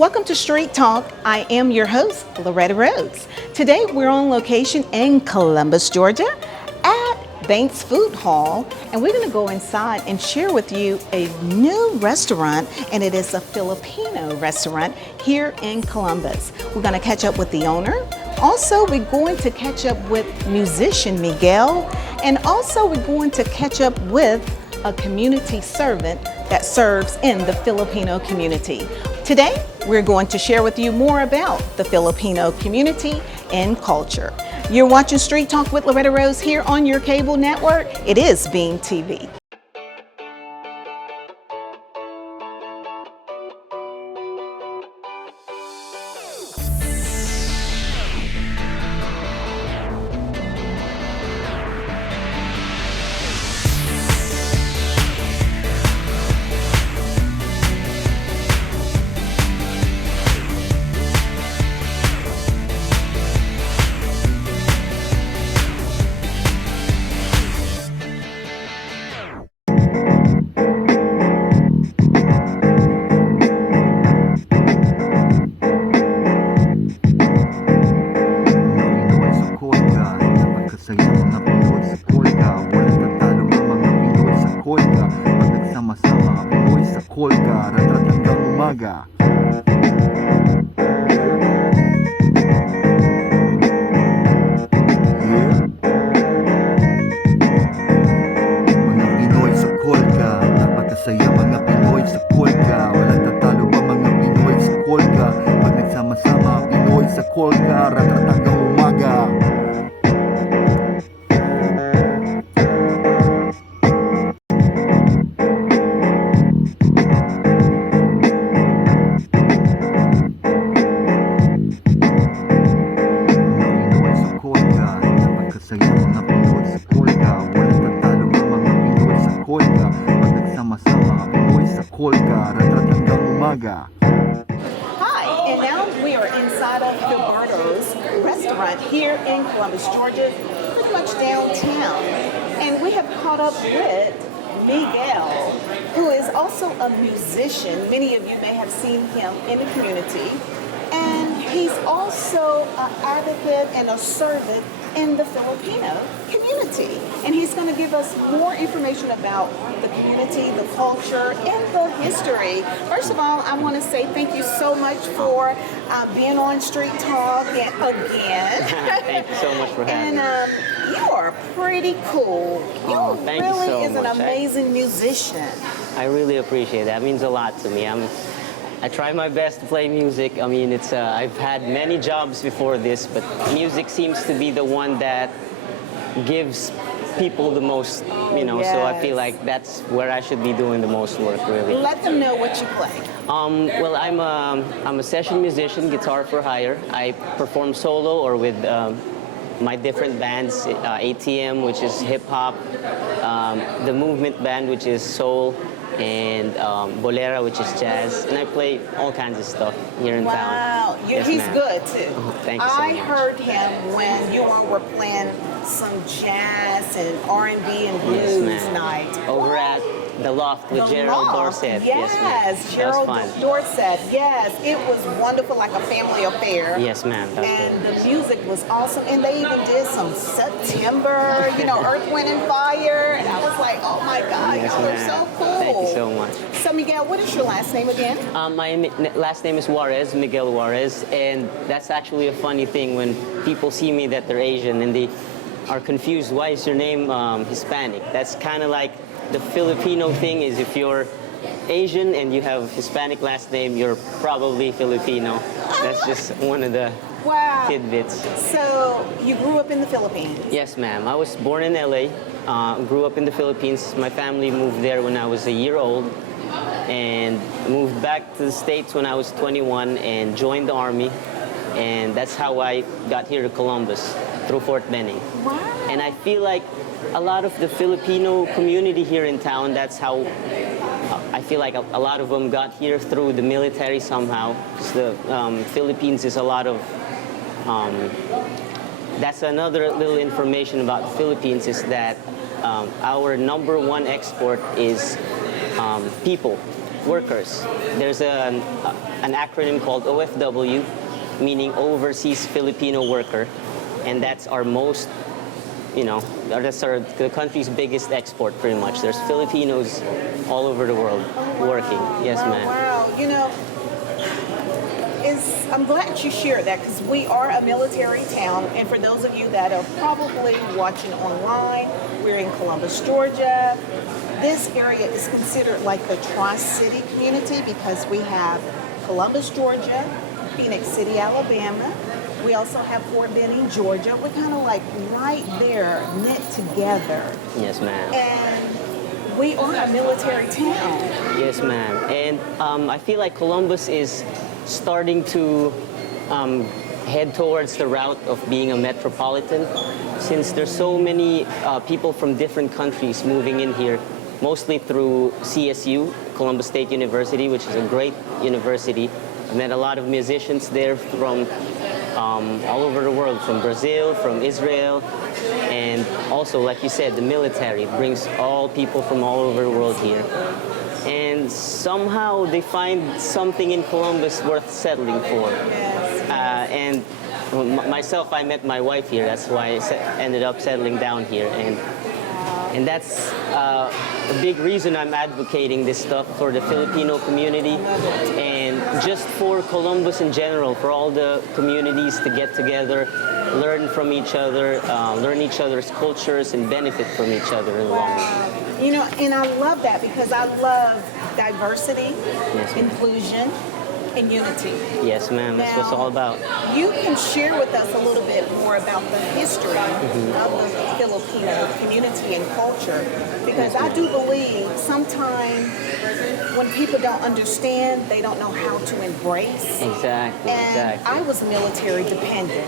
Welcome to Street Talk. I am your host, Loretta Rose. Today we're on location in Columbus, Georgia at Banks Food Hall, and we're going to go inside and share with you a new restaurant, and it is a Filipino restaurant here in Columbus. We're going to catch up with the owner. Also, we're going to catch up with musician Miguel, and also we're going to catch up with a community servant that serves in the Filipino community. Today, we're going to share with you more about the Filipino community and culture. You're watching Street Talk with Loretta Rose here on your cable network. It is Beam TV. Hi, and now we are inside of Filberto's restaurant here in Columbus, Georgia, pretty much downtown. And we have caught up with Miguel, who is also a musician. Many of you may have seen him in the community. And he's also an advocate and a servant in the Filipino community. And he's going to give us more information about the community, the culture, and the history. First of all, I want to say thank you so much for being on Street Talk again. Thank you so much for having me. And you are pretty cool. Thank you so is an much. amazing musician. I really appreciate that. It means a lot to me. I try my best to play music. I mean, I've had many jobs before this, but music seems to be the one that gives people the most, Yes. So I feel like that's where I should be doing the most work, really. Let them know what you play. Well, I'm a session musician, guitar for hire. I perform solo or with my different bands, ATM, which is hip hop, the Movement Band, which is soul, and Bolera, which is jazz, and I play all kinds of stuff here in town. Wow, Yes, he's ma'am. good too. Thank you so I much. heard him when you all were playing some jazz and R&B and Yes, blues ma'am. night. Over at the Loft with The Gerald Loft, Dorset. Yes, ma'am. That Gerald was fun. Dorset. Yes, it was wonderful, like a family affair. Yes, ma'am. That was And good. the music was awesome, and they even did some September, Earth, Wind, and Fire, and I was like, oh my God, Yes, y'all are ma'am. so cool. Thank you so much. So Miguel, what is your last name again? My last name is Juarez, Miguel Juarez, and that's actually a funny thing when people see me that they're Asian and they are confused. Why is your name Hispanic? That's kind of like the Filipino thing is if you're Asian and you have Hispanic last name, you're probably Filipino. That's just one of the Wow. tidbits. So you grew up in the Philippines. Yes, ma'am. I was born in LA, grew up in the Philippines. My family moved there when I was a year old and moved back to the States when I was 21 and joined the Army. And that's how I got here to Columbus, through Fort Benning. Wow. And I feel like a lot of the Filipino community here in town, that's how I feel like a lot of them got here through the military somehow. 'Cause the Philippines is a lot of, that's another little information about the Philippines is that our #1 export is people. workers. There's an acronym called OFW, meaning Overseas Filipino Worker, and that's our most, that's the country's biggest export, pretty much. There's Filipinos all over the world working. Yes, ma'am. Wow. I'm glad you shared that because we are a military town, and for those of you that are probably watching online, we're in Columbus, Georgia. This area is considered like the Tri-City community because we have Columbus, Georgia, Phoenix City, Alabama. We also have Fort Benning, Georgia. We're kind of like right there, knit together. Yes, ma'am. And we are a military town. Yes, ma'am. And I feel like Columbus is starting to head towards the route of being a metropolitan, since there's so many people from different countries moving in here, mostly through CSU, Columbus State University, which is a great university. I've met a lot of musicians there from all over the world, from Brazil, from Israel, and also, like you said, the military brings all people from all over the world here. And somehow they find something in Columbus worth settling for. And myself, I met my wife here. That's why I ended up settling down here. And that's a big reason I'm advocating this stuff for the Filipino community and just for Columbus in general, for all the communities to get together, learn from each other, learn each other's cultures, and benefit from each other in the long run. And I love that because I love diversity, Yes, inclusion, and unity. Yes, ma'am. That's what it's all about. You can share with us a little bit more about the history of the Filipino community and culture, because I do believe sometimes when people don't understand, they don't know how to embrace. Exactly, And exactly. I was military dependent,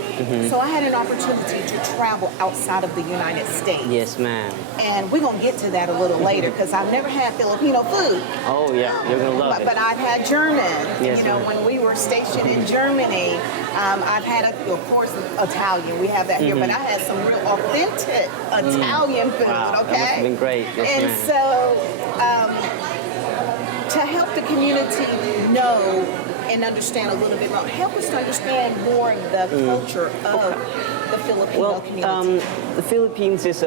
so I had an opportunity to travel outside of the United States. Yes, ma'am. And we're going to get to that a little later because I've never had Filipino food. Oh, yeah. You're going to love it. But I've had German. Yes, ma'am. When we were stationed in Germany, I've had, of course, Italian. We have that here, but I had some real authentic Italian food, Wow, okay? that must have been great. Yes, And ma'am. so, to help the community know and understand a little bit more, help us to understand more of the culture of the Filipino community. The Philippines is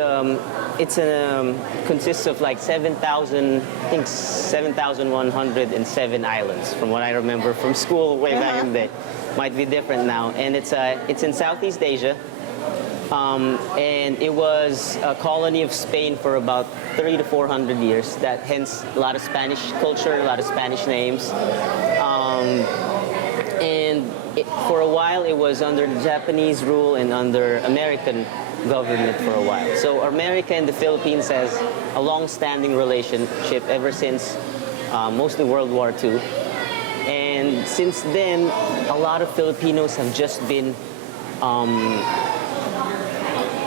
consists of like 7,107 islands, from what I remember from school way back in the day. Might be different now, and it's in Southeast Asia, and it was a colony of Spain for about 300 to 400 years. That hence a lot of Spanish culture, a lot of Spanish names. For a while, it was under Japanese rule and under American government for a while. So America and the Philippines has a long-standing relationship ever since mostly World War II. And since then, a lot of Filipinos have just been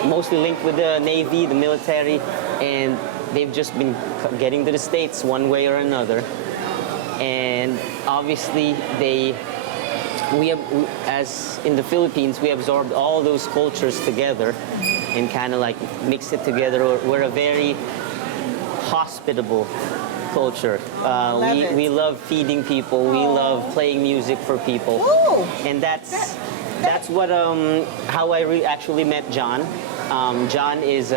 mostly linked with the Navy, the military, and they've just been getting to the States one way or another. And obviously, as in the Philippines, we absorbed all those cultures together and kind of like mix it together. We're a very hospitable culture. We love feeding people. We love playing music for people. Ooh. And that's what how I actually met Jon. Jon is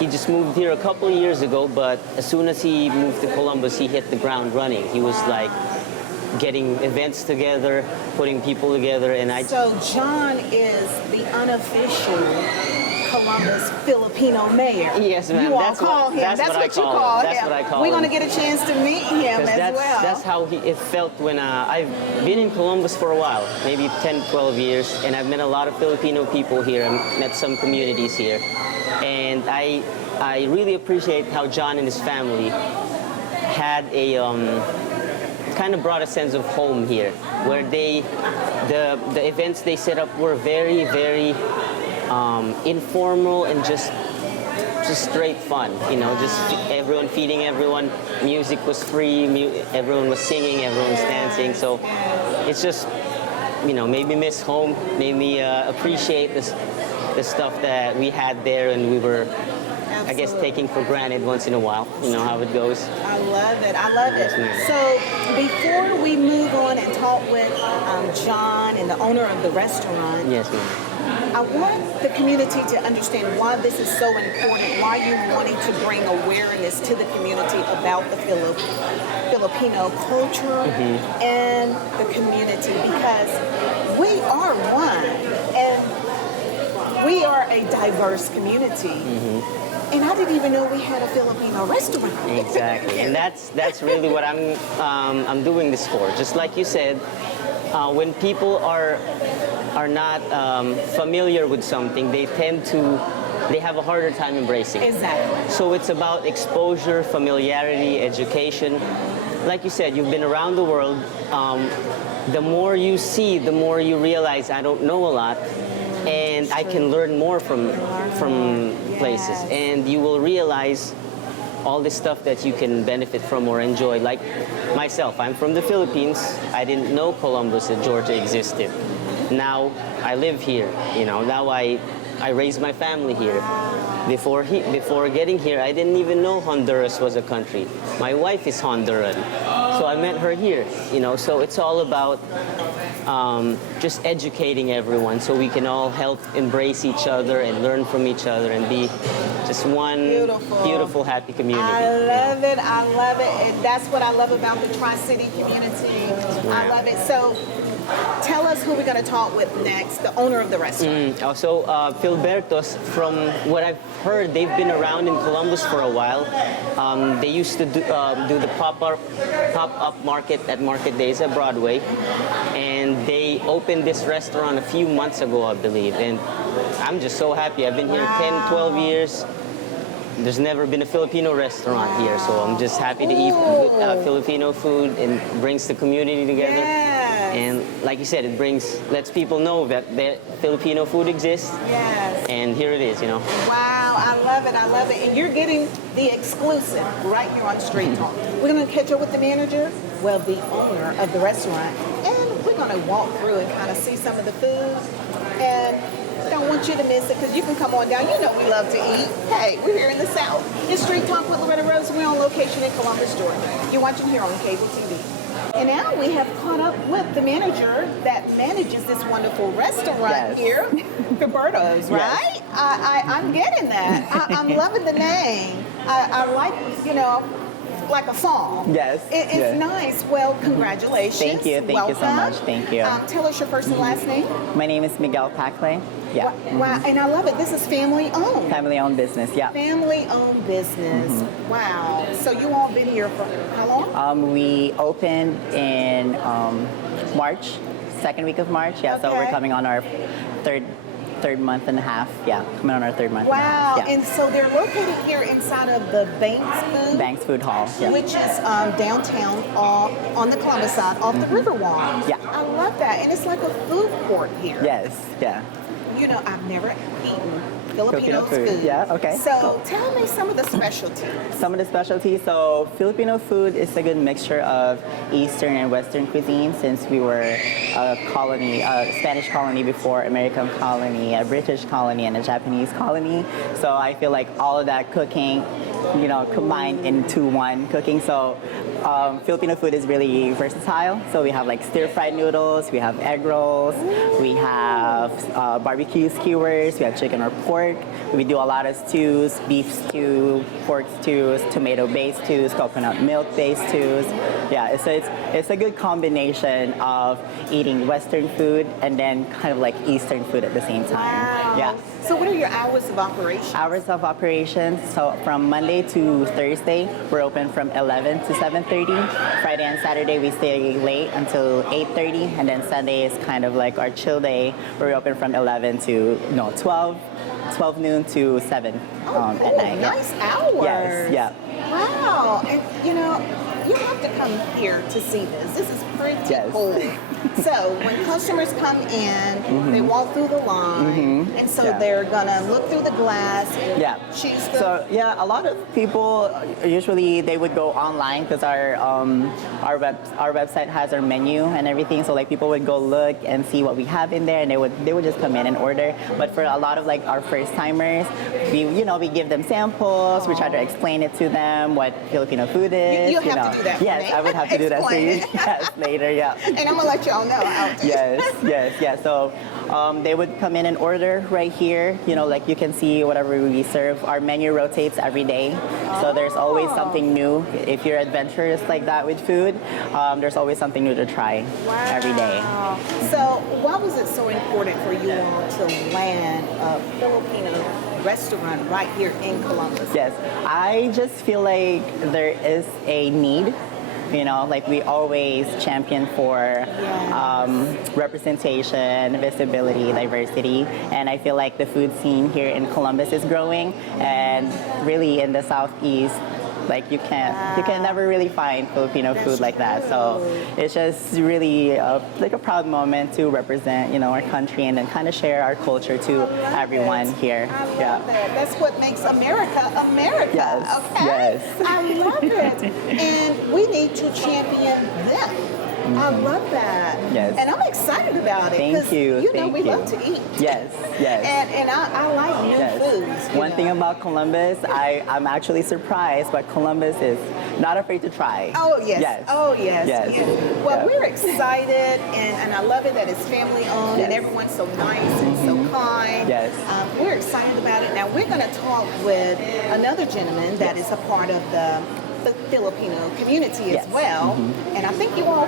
he just moved here a couple of years ago, but as soon as he moved to Columbus, he hit the ground running. He was like getting events together, putting people together, and So Jon is the unofficial Columbus Filipino mayor. Yes, ma'am. You all call him. That's what you call him. That's what I call him. We're going to get a chance to meet him as well. That's how it felt when I've been in Columbus for a while, maybe 10, 12 years, and I've met a lot of Filipino people here. I've met some communities here. And I really appreciate how Jon and his family had a kind of brought a sense of home here, where the events they set up were very, very informal and just straight fun. Just everyone feeding everyone. Music was free. Everyone was singing. Everyone was dancing. So it's just made me miss home. Made me appreciate the stuff that we had there, and we were I guess, taking for granted once in a while. You know how it goes. I love it. I love it. Yes, ma'am. So before we move on and talk with John and the owner of the restaurant, Yes, ma'am. I want the community to understand why this is so important, why you're wanting to bring awareness to the community about the Filipino culture and the community, because we are one and we are a diverse community. And I didn't even know we had a Filipino restaurant. Exactly, and that's really what I'm doing this for. Just like you said, when people are not familiar with something, they have a harder time embracing it. Exactly. So it's about exposure, familiarity, education. Like you said, you've been around the world. The more you see, the more you realize I don't know a lot, and I can learn more from places. And you will realize all this stuff that you can benefit from or enjoy. Like myself, I'm from the Philippines. I didn't know Columbus and Georgia existed. Now I live here. You know, now I raised my family here. Before getting here, I didn't even know Honduras was a country. My wife is Honduran, so I met her here. You know, so it's all about just educating everyone so we can all help embrace each other and learn from each other and be just one beautiful, happy community. I love it. I love it. And that's what I love about the Tri-City community. I love it. So tell us who we're going to talk with next, the owner of the restaurant. Also, Filberto's, from what I've heard, they've been around in Columbus for a while. They used to do the pop-up market at Market Days at Broadway. And they opened this restaurant a few months ago, I believe. And I'm just so happy. I've been here 10, 12 years. There's never been a Filipino restaurant here, so I'm just happy to eat Filipino food, and brings the community together. Yes. And like you said, it lets people know that Filipino food exists. Yes. And here it is, you know. Wow, I love it. I love it. And you're getting the exclusive right here on Street Talk. We're going to catch up with the manager, well, the owner of the restaurant, and we're going to walk through and kind of see some of the food. And I don't want you to miss it, because you can come on down. You know we love to eat. Hey, we're here in the South. It's Street Talk with Loretta Rose. We're on location in Columbus, Georgia. You're watching here on cable TV. And now we have caught up with the manager that manages this wonderful restaurant here, Filberto's, right? I'm getting that. I'm loving the name. I like, you know, like a song. Yes. It's nice. Well, congratulations. Thank you. Thank you so much. Thank you. Tell us your first and last name. My name is Miguel Pacle. Yeah. Wow. And I love it. This is family owned. Family owned business. Yeah. Family owned business. Wow. So you all been here for how long? We opened in March, second week of March. Yeah. So Okay. we're coming on our third month and a half. Yeah. Coming on our third month. Wow. And a half. Yeah. And so they're located here inside of the Banks Food Hall. Yeah. which is downtown on the Columbus side, off the Riverwalk. Yeah. I love that. And it's like a food court here. Yes. Yeah. You know, I've never eaten Filipino food. food. Yeah, okay. So Cool. tell me some of the specialties. Some of the specialties. So Filipino food is a good mixture of Eastern and Western cuisine, since we were a colony, a Spanish colony before, American colony, a British colony, and a Japanese colony. So I feel like all of that cooking, you know, combined into one cooking. So Filipino food is really versatile. So we have like stir-fried noodles, we have egg rolls, we have barbecue skewers, we have chicken or pork. We do a lot of stews, beef stew, pork stews, tomato-based stews, coconut milk-based stews. Yeah, so it's a good combination of eating Western food and then kind of like Eastern food at the same time. Wow. Yeah. So what are your hours of operation? Hours of operations, so from Monday to Thursday, we're open from 11 to 7:30. Friday and Saturday, we stay late until 8:30. And then Sunday is kind of like our chill day, where we open from 11 to 12 noon to 7 at night. Nice hours. Yes, yeah. Wow. And you know, you have to come here to see this. This is pretty Yes. cool. So when customers come in, they walk through the line, and so Yeah. they're gonna look through the glass and Yeah. choose the. So yeah, a lot of people usually they would go online because our website has our menu and everything. So like people would go look and see what we have in there, and they would just come in and order. But for a lot of like our first timers, we give them samples. We try to explain it to them what Filipino food is. You have to do that for Yes, me. I would have to do that for Explain you. it. Yes, later. Yeah. And I'm gonna let y'all know. Yes. So they would come in and order right here. Like you can see whatever we serve. Our menu rotates every day, so there's always something new. If you're adventurous like that with food, there's always something new to try every day. So why was it so important for you all to land a Filipino restaurant right here in Columbus? Yes, I just feel like there is a need. Like we always champion for representation, visibility, diversity, and I feel like the food scene here in Columbus is growing, and really in the Southeast, like you can never really find Filipino food like that. So it's just really like a proud moment to represent our country and then kind of share our culture to everyone here. I love it. That's what makes America America. Yes. Okay. Yes. I love it. And we need to champion them. I love that. Yes. And I'm excited about it. Thank you. You know, Thank we you. love to eat. Yes. And I like new foods. One thing about Columbus, I'm actually surprised, but Columbus is not afraid to try. Oh, yes. Yes. Oh, yes. Yes. Well, Yeah. we're excited, and I love it that it's family owned and Yes. everyone's so nice and so kind. Yes. We're excited about it. Now, we're going to talk with another gentleman that is a part of the Filipino community as Yes. well. And I think you all,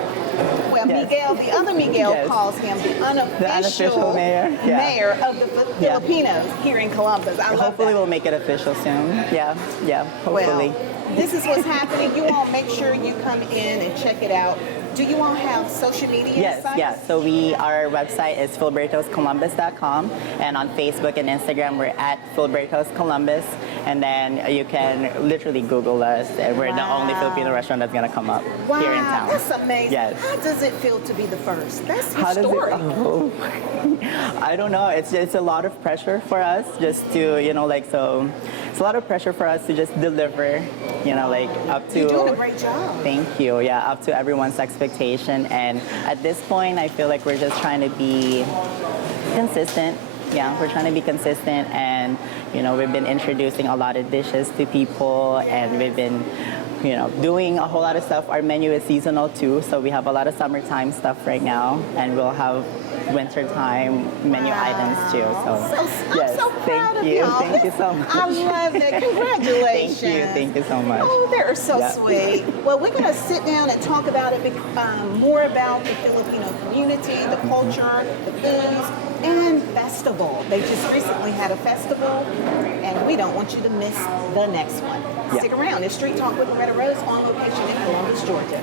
Yes. Miguel, the other Miguel Yes. calls him the unofficial mayor. Yeah. mayor of the Yeah. Filipinos here in Columbus. I love Hopefully that. we'll make it official soon. Yeah. Hopefully. Well, this is what's happening. You all make sure you come in and check it out. Do you all have social media Yes, sites? yeah. So our website is filbertoscolumbus.com, and on Facebook and Instagram we're at Filbertos Columbus, and then you can literally Google us, and we're the only Wow. Filipino restaurant that's gonna come up Wow, here in town. that's amazing. Yes. How does it feel to be the first? That's How does it? historic. Oh, I don't know. It's a lot of pressure for us just to so. It's a lot of pressure for us to just deliver, like up to. You're doing a great job. Thank you. Yeah, up to everyone's expectation. And at this point, I feel like we're just trying to be consistent. Yeah, we're trying to be consistent, and we've been introducing a lot of dishes to people, and we've been doing a whole lot of stuff. Our menu is seasonal too, so we have a lot of summertime stuff right now, and we'll have wintertime menu items too. So, I'm so proud of thank you. y'all. Thank you so much. I love it. Congratulations. Thank you so much. Oh, they're so Yeah. sweet. Well, we're going to sit down and talk about it, more about the Filipino community, the culture, the foods, and festival. They just recently had a festival, and we don't want you to miss the next one. Yeah. Stick around. It's Street Talk with Loretta Rose on location in Columbus, Georgia.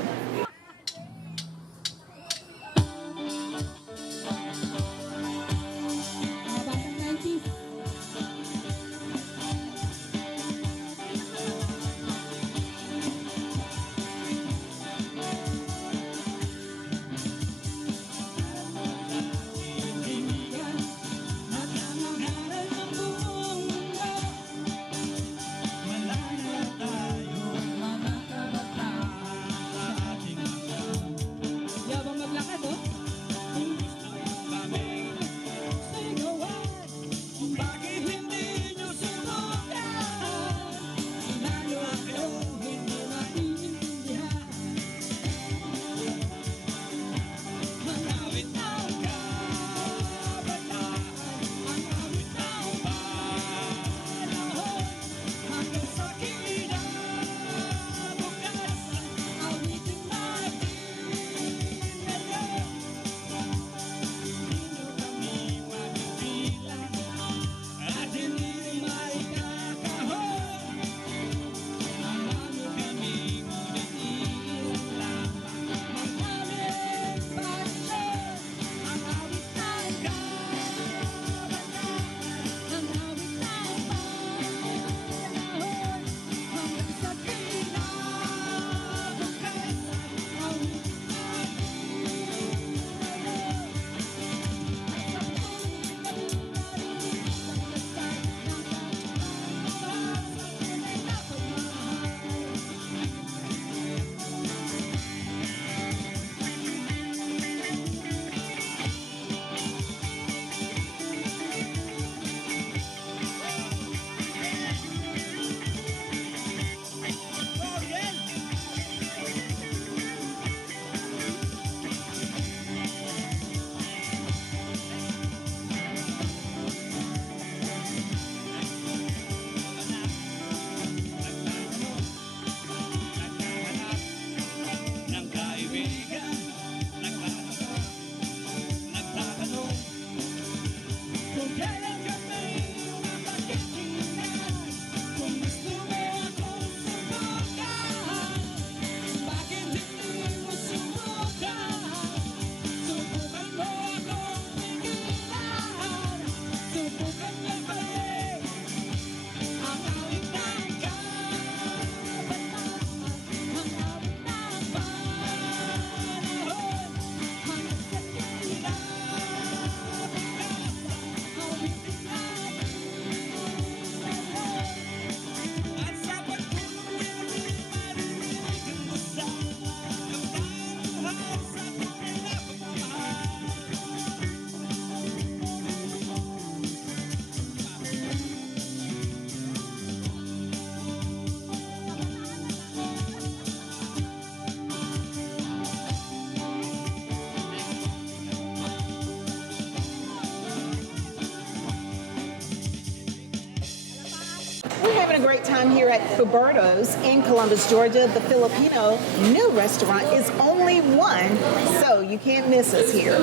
a great time here at Filberto's in Columbus, Georgia. The Filipino new restaurant is only one, so you can't miss us here.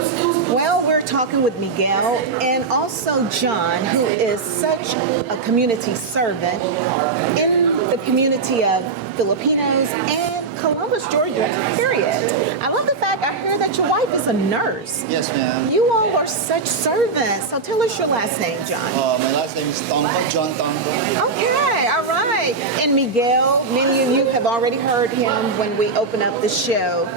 Well, we're talking with Miguel and also John, who is such a community servant in the community of Filipinos and Columbus, Georgia, period. I love the fact I hear that your wife is a nurse. Yes, ma'am. You all are such servants. So tell us your last name, John. My last name is Tongco, Jon-jon. Okay, all right. And Miguel, many of you have already heard him when we open up the show.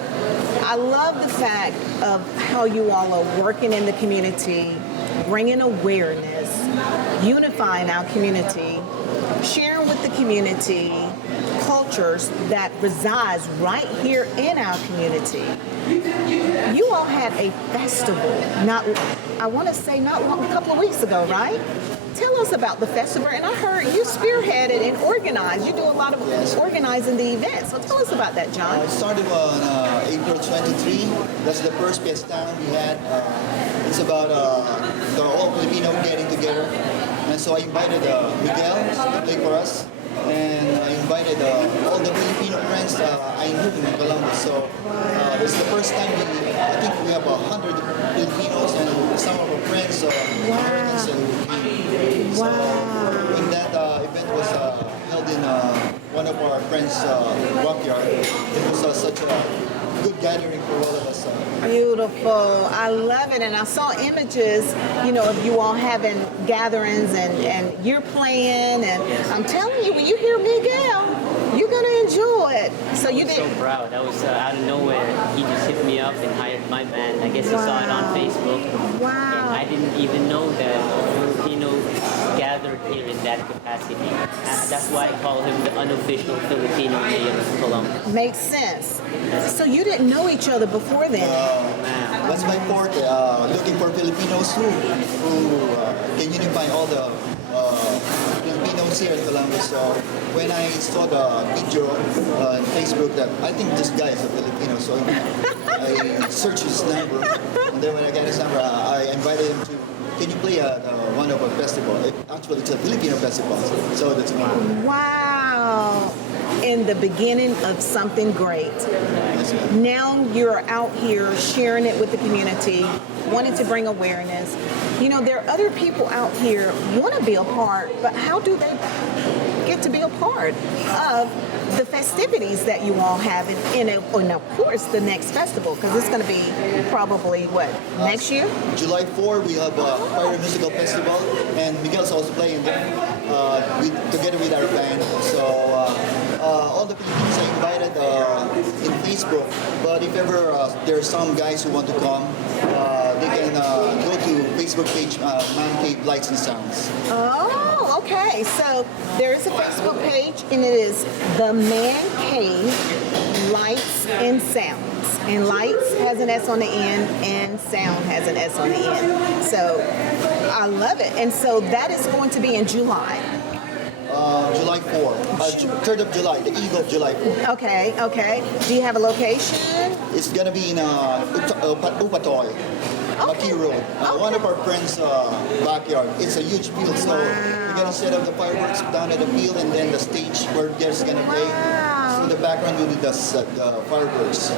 I love the fact of how you all are working in the community, bringing awareness, unifying our community, sharing with the community cultures that resides right here in our community. You all had a festival, a couple of weeks ago, right? Tell us about the festival, and I heard you spearheaded and organized. You do a lot of organizing the event, so tell us about that, John. It started on April 23. That's the first fiesta we had. It's about the all Filipino getting together. And so I invited Miguel to play for us. And I invited all the Filipino friends I knew in Columbus. So this is the first time I think we have 100 Filipinos and some of our friends, Americans, and Wow. So when that event was held in one of our friends' backyard, it was such a good gathering for all of us. Beautiful. I love it. And I saw images, of you all having gatherings and you're playing. And I'm telling you, when you hear Miguel, you're going to enjoy it. So you I'm did. so proud. I was out of nowhere. He just hit me up and hired my band. I guess he saw it on Facebook. Wow. And I didn't even know that Filipinos gathered here in that capacity. That's why I call him the unofficial Filipino mayor of Columbus. Makes sense. So you didn't know each other before then. That's my forte, looking for Filipinos who can unify all the Filipinos here in Columbus. So when I saw the video on Facebook that I think this guy is a Filipino, so I searched his number, and then when I got his number, I invited him to, can you play at one of our festivals? Actually, it's a Filipino festival, so that's me. Wow. In the beginning of something great. Now you're out here sharing it with the community, wanting to bring awareness. There are other people out here who want to be a part, but how do they get to be a part of the festivities that you all have and of course the next festival, because it's going to be probably next year? July 4 we have a Fire Musical Festival, and Miguel's also playing there together with our band. So all the Filipinos are invited in Facebook, but if ever there are some guys who want to come, they can go to Facebook page Mancave Lights and Sounds. Oh, okay. So there is a Facebook page, and it is the Mancave Lights and Sounds. And lights has an S on the end, and sound has an S on the end. So I love it. And so that is going to be in July. July 4, 3rd of July, the eve of July 4. Okay. Do you have a location? It's gonna be in Upatoy, Pacle Road. One of our friends' backyard. It's a huge field, so we're gonna set up the fireworks down at the field, and then the stage where guests gonna play. So the background will be the fireworks.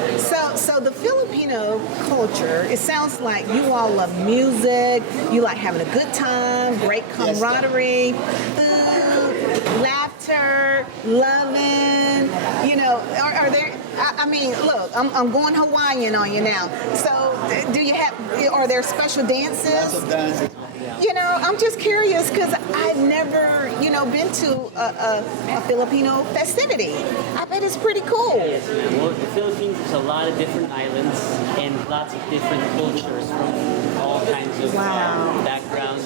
So the Filipino culture, it sounds like you all love music, you like having a good time, great camaraderie, food, laughter, loving, are there, look, I'm going Hawaiian on you now. So are there special dances? Lots of dances. I'm just curious because I've never, been to a Filipino festivity. I bet it's pretty cool. Yes, ma'am. Well, the Philippines is a lot of different islands and lots of different cultures from all kinds of backgrounds.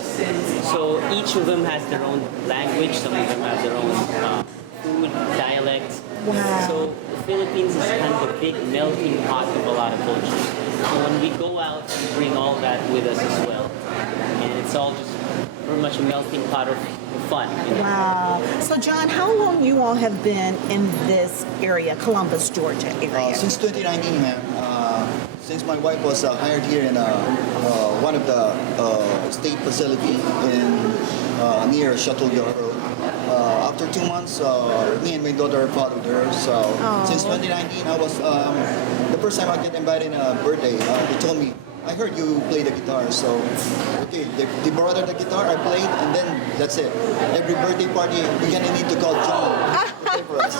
So each of them has their own language. Some of them have their own food, dialects. Wow. So the Philippines is kind of a big melting pot of a lot of cultures. So when we go out, we bring all that with us as well. And it's all just very much a melting pot of fun. Wow. So John, how long you all have been in this area, Columbus, Georgia area? Since 2019, ma'am. Since my wife was hired here in one of the state facility in near Shuttle Yard Road. After 2 months, me and my daughter followed her. So since 2019, I was the first time I get invited in a birthday. They told me, I heard you play the guitar. So okay, they brought out the guitar, I played, and then that's it. Every birthday party, we gonna need to call John to play for us.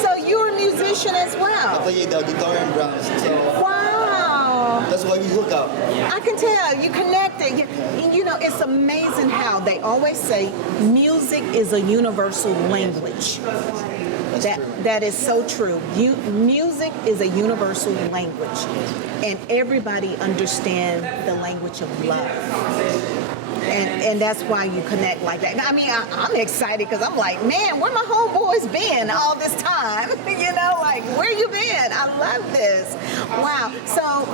So you're a musician as I well. play the guitar and drums. So Wow. that's why we hook up. I can tell you connected. You know, it's amazing how they always say music is a universal language. That's true. That is so true. Music is a universal language, and everybody understands the language of love. And that's why you connect like that. I mean, I'm excited because I'm like, man, where my homeboys been all this time? You know, like, where you been? I love this. Wow. So,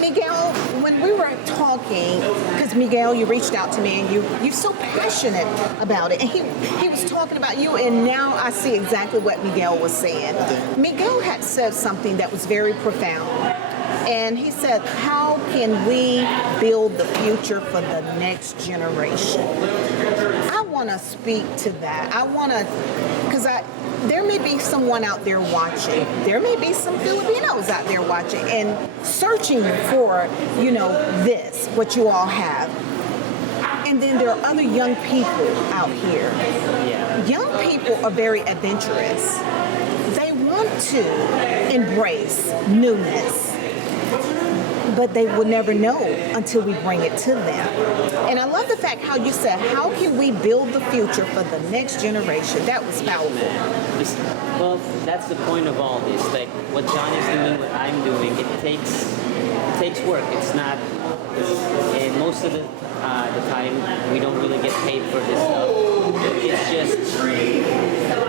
Miguel, when we were talking, because Miguel, you reached out to me and you're so passionate about it. And he was talking about you, and now I see exactly what Miguel was saying. Miguel had said something that was very profound. And he said, how can we build the future for the next generation? I want to speak to that. I want to, because there may be someone out there watching. There may be some Filipinos out there watching and searching for, you know, this, what you all have. And then there are other young people out here. Yeah. Young people are very adventurous. They want to embrace newness, but they will never know until we bring it to them. And I love the fact how you said, how can we build the future for the next generation? That was powerful. Well, that's the point of all this. Like what John is doing, what I'm doing, it takes work. It's not, and most of the time we don't really get paid for this stuff.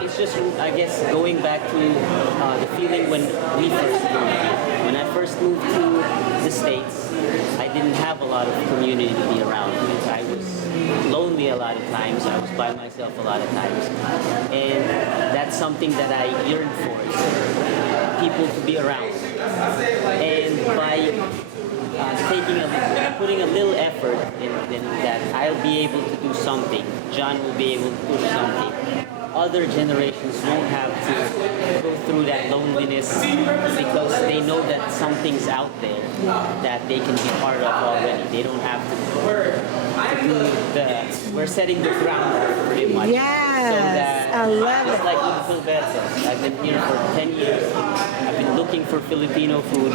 It's just, I guess, going back to the feeling when we first moved here. When I first moved to the States, I didn't have a lot of community to be around with. I was lonely a lot of times. I was by myself a lot of times. And that's something that I yearned for, is people to be around. And by putting a little effort in that, I'll be able to do something. John will be able to do something. Other generations won't have to go through that loneliness because they know that something's out there that they can be part of already. They don't have to do we're setting the groundwork pretty much. Yes, I love it's it. like with Filberto. I've been here for 10 years. I've been looking for Filipino food.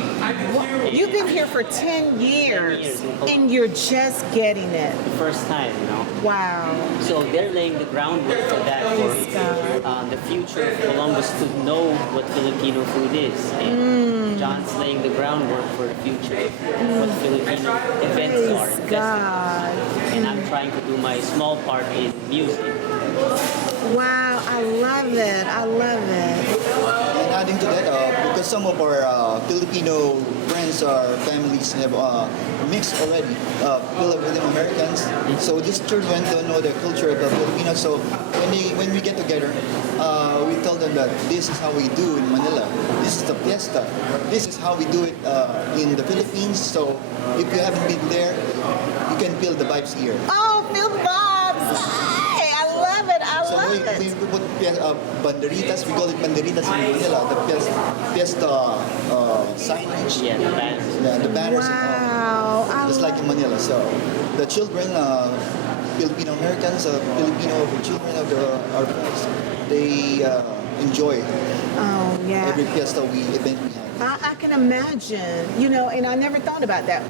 You've been here for 10 years, and you're just getting it. The first time, you know. Wow. So they're laying the groundwork for that, for the future of Columbus to know what Filipino food is. And John's laying the groundwork for the future of what Filipino events are. Praise God. And I'm trying to do my small part in music. Wow, I love it. I love it. And adding to that, because some of our Filipino friends or families have mixed already, Filipino Americans. So these children don't know the culture of the Filipinos. So when we get together, we tell them that this is how we do in Manila. This is the fiesta. This is how we do it in the Philippines. So if you haven't been there, you can feel the vibes here. Oh, feel the vibes. Hey, I love it. I So love we it. put banderitas, we call it banderitas in Manila, the fiesta signage. Yeah, the banners. Yeah, the banners Wow. and all. Just like in Manila. So the children, Filipino Americans, Filipino children of our friends, they enjoy Oh, yeah. every fiesta event we have. I can imagine, you know, and I never thought about that.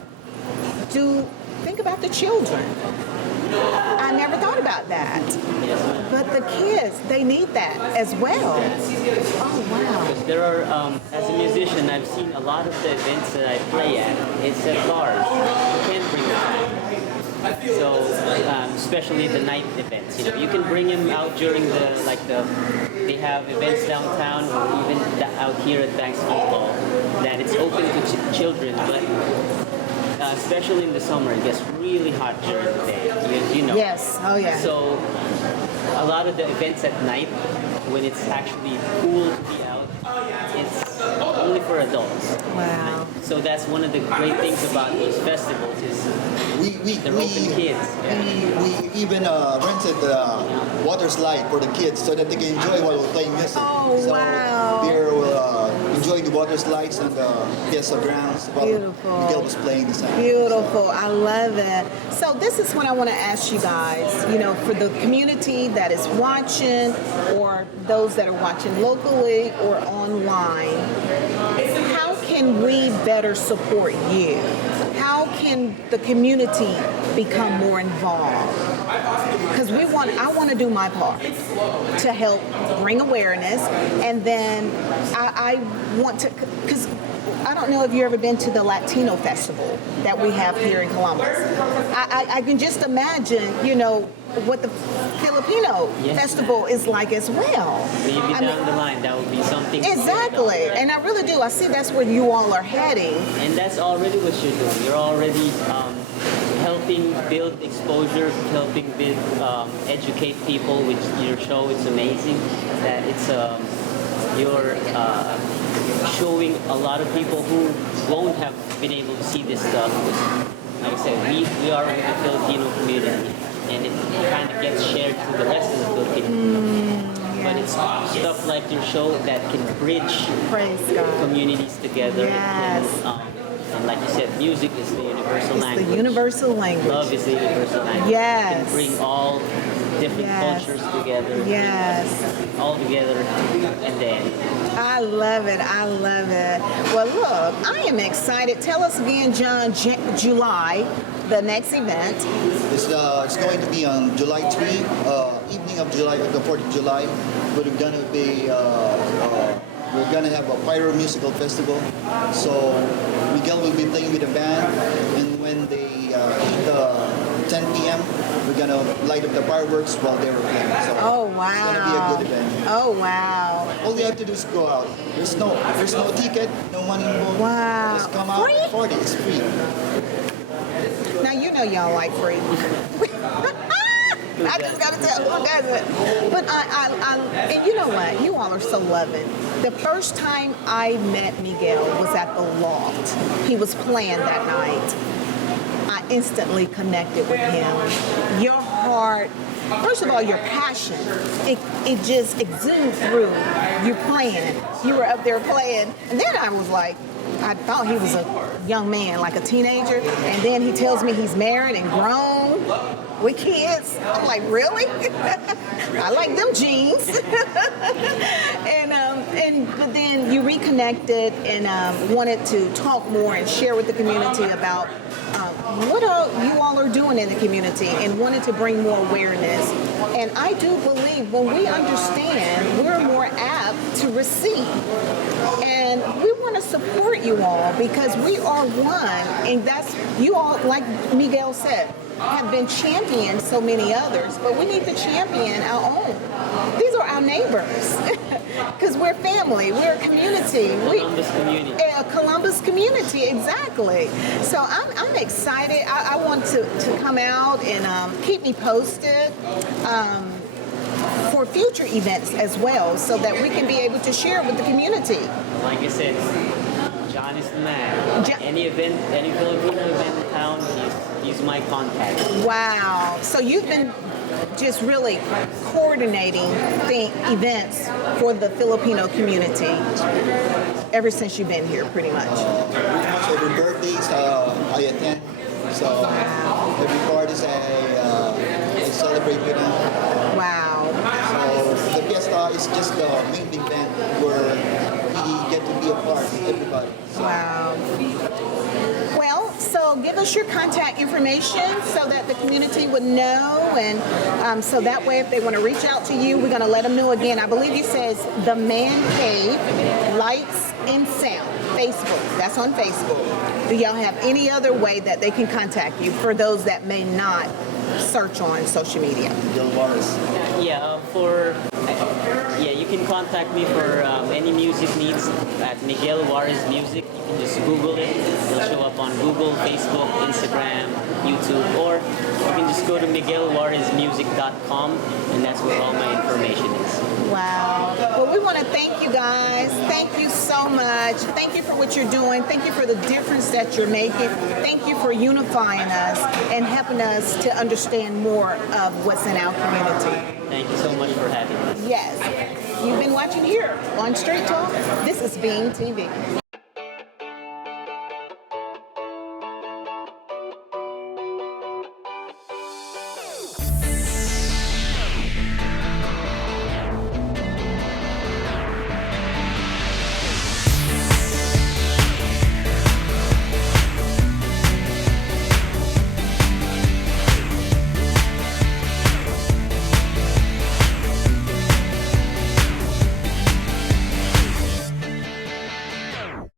Think about the children. I never thought about that. Yes, ma'am. But the kids, they need that as well. Oh, wow. Because there are, as a musician, I've seen a lot of the events that I play at. It's at bars. You can't bring them out. So, especially the night events, you know, you can bring them out during they have events downtown or even out here at Banks Food Hall that it's open to children, but especially in the summer, it gets really hot during the day, you know. Yes, oh yeah. So a lot of the events at night, when it's actually cool to be out, only for adults. Wow. So that's one of the great things about these festivals is they're open to kids. We even rented the water slide for the kids so that they can enjoy while we're playing music. Oh, so wow. They will enjoy the water slides on the fiesta grounds while Beautiful. Miguel was playing the sound. Beautiful. I love it. So this is what I want to ask you guys, for the community that is watching or those that are watching locally or online, how can we better support you? How can the community become more involved? Because I want to do my part to help bring awareness, and then I want to, because I don't know if you've ever been to the Latino festival that we have here in Columbus. I can just imagine, what the Filipino festival is like as well. Maybe down the line, that would be something. Exactly, and I really do. I see that's where you all are heading. And that's already what you're doing. You're already helping build exposure, helping educate people with your show. It's amazing that you're showing a lot of people who won't have been able to see this stuff. Like I said, we are with the Filipino community, and it kind of gets shared to the rest of the Filipino community. But it's stuff like your show that can bridge Praise God. communities together. Yes. And like you said, music is the universal language. The universal language. Love is the universal language. Yes. It can bring all different cultures together. Yes. All together, and then. I love it. I love it. Well, look, I am excited. Tell us again, John, July, the next event. It's going to be on July 3, evening of July, the 4th of July. We're gonna be we're gonna have a pyro musical festival. So Miguel will be playing with the band, and when they hit 10 p.m., we're gonna light up the fireworks while they were playing. So Oh, it's wow. gonna be a good event. Oh, wow. All you have to do is go out. There's no ticket, no money involved. Wow. Just come out Free? and party. It's free. Now, y'all like free. I just gotta tell who doesn't. But and you know what? You all are so loving. The first time I met Miguel was at the Loft. He was playing that night. I instantly connected with him. Your heart, first of all, your passion, it just exudes through you playing. You were up there playing. And then I was like, I thought he was a young man, like a teenager. And then he tells me he's married and grown with kids. I'm like, really? I like them jeans. But then you reconnected and wanted to talk more and share with the community about what you all are doing in the community and wanted to bring more awareness. And I do believe when we understand, we're more apt to receive. And we want to support you all because we are one. And that's, you all, like Miguel said, have been championed so many others, but we need to champion our own. These are our neighbors because we're family, we're a community. Columbus community. A Columbus community, exactly. So I'm excited. I want to come out and keep me posted for future events as well so that we can be able to share with the community. Like I said, John is the man. Any event, any Filipino event in town, he's my contact. Wow. So you've been just really coordinating events for the Filipino community ever since you've been here, pretty much. Every birthdays I attend. So every parties I celebrate with them. Wow. So the fiesta is just the main event where we get to be a part of everybody. Wow. Well, so give us your contact information so that the community would know, and so that way if they want to reach out to you, we're going to let them know again. I believe you says the Mancave Lights and Sound, Facebook. That's on Facebook. Do y'all have any other way that they can contact you for those that may not search on social media? Juarez. You can contact me for any music needs at Miguel Juarez Music. You can just Google it. It'll show up on Google, Facebook, Instagram, YouTube, or or you can just go to migueljuarezmusic.com, and that's where all my information is. Wow. Well, we want to thank you guys. Thank you so much. Thank you for what you're doing. Thank you for the difference that you're making. Thank you for unifying us and helping us to understand more of what's in our community. Thank you so much for having me. Yes. You've been watching here on Straight Talk. This is Being TV.